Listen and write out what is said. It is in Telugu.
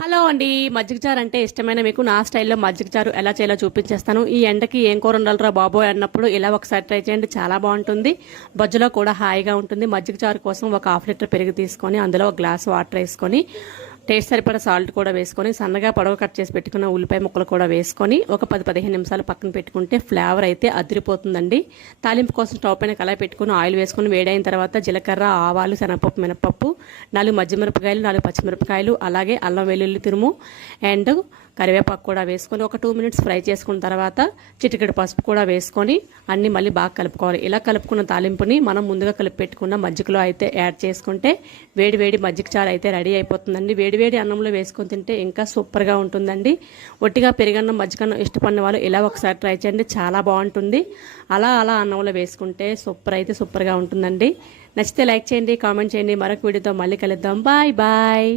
హలో అండి. మజ్జిగ చారు అంటే ఇష్టమైన మీకు నా స్టైల్లో మజ్జిగ చారు ఎలా చేయాలో చూపించేస్తాను. ఈ ఎండకి ఏం కూర ఉండాలిరా బాబోయ్ అన్నప్పుడు ఇలా ఒకసారి ట్రై చేయండి, చాలా బాగుంటుంది. బొజ్జలో కూడా హాయిగా ఉంటుంది. మజ్జిగ చారు కోసం ఒక హాఫ్ లీటర్ పెరుగు తీసుకొని అందులో ఒక గ్లాస్ వాటర్ వేసుకొని టేస్ట్ సరిపడా సాల్ట్ కూడా వేసుకొని సన్నగా పొడవు కట్ చేసి పెట్టుకున్న ఉల్లిపాయ ముక్కలు కూడా వేసుకొని ఒక 10-15 నిమిషాలు పక్కన పెట్టుకుంటే ఫ్లేవర్ అయితే అదిరిపోతుందండి. తాలింపు కోసం స్టవ్ పైన కళాయి పెట్టుకుని ఆయిల్ వేసుకొని వేడైన తర్వాత జీలకర్ర, ఆవాలు, శనగపప్పు, మినపప్పు, 4 మజ్జిమిరపకాయలు, 4 పచ్చిమిరపకాయలు, అలాగే అల్లం వెల్లుల్లి తురుము అండ్ కరివేపాకు కూడా వేసుకొని ఒక 2 మినిట్స్ ఫ్రై చేసుకున్న తర్వాత చిటికెడు పసుపు కూడా వేసుకొని అన్ని మళ్ళీ బాగా కలుపుకోవాలి. ఇలా కలుపుకున్న తాలింపుని మనం ముందుగా కలిపి పెట్టుకున్న మజ్జిగలో అయితే యాడ్ చేసుకుంటే వేడి వేడి మజ్జిగ చారు అయితే రెడీ అయిపోతుందండి. వేడి అన్నంలో వేసుకొని తింటే ఇంకా సూపర్గా ఉంటుందండి. ఒట్టిగా పెరుగన్నం, మజ్జిగన్నం ఇష్టపడిన వాళ్ళు ఇలా ఒకసారి ట్రై చేయండి, చాలా బాగుంటుంది. అలా అన్నంలో వేసుకుంటే సూపర్గా ఉంటుందండి. నచ్చితే లైక్ చేయండి, కామెంట్ చేయండి. మరొక వీడియోతో మళ్ళీ కలుద్దాం. బాయ్.